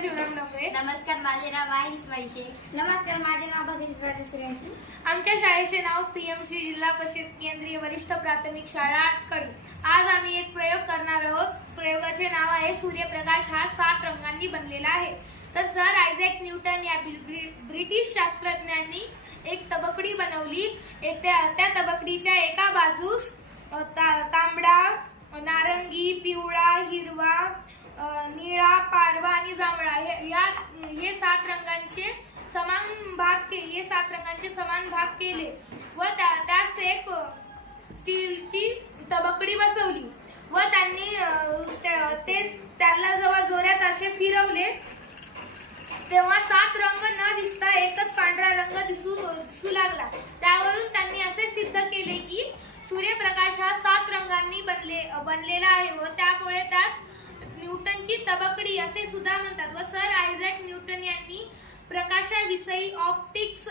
शिवराम डोंगरे. नमस्कार, माझे नाव आहे इस्माईल शेख. नमस्कार, माझे नाव भगीश राजश्री. आमच्या शाळेचे नाव पीएमसी जिल्हा परिषद केंद्रीय वरिष्ठ प्राथमिक शाळा कळी. आज आम्ही एक प्रयोग करणार आहोत. प्रयोगाचे नाव आहे सूर्यप्रकाश हा 7 रंगांनी बनलेला आहे. तर सर आयझॅक न्यूटन या ब्रिटिश शास्त्रज्ञांनी एक तबकडी बनवली. त्या तबकडीच्या एका बाजूस तांबडा, नारंगी, पिवळा, हिरवा, निळा, पारवा आणि जांभळा हे 7 रंगांचे समान भाग केले व त्यास एक स्टीलची तबकडी बसवली व त्यांनी त्याला जेव्हा जोरात असे फिरवले तेव्हा 7 रंग न दिसता एकच पांढरा रंग दिसू लागला. त्यावरून त्यांनी असे सिद्ध केले की सूर्यप्रकाश हा 7 रंगांनी बनलेला आहे व त्यामुळे त्यास न्यूटनची तबकडी असे सुद्धा म्हणतात. व सर आयझॅक न्यूटन यांनी प्रकाशाविषयी ऑप्टिक्स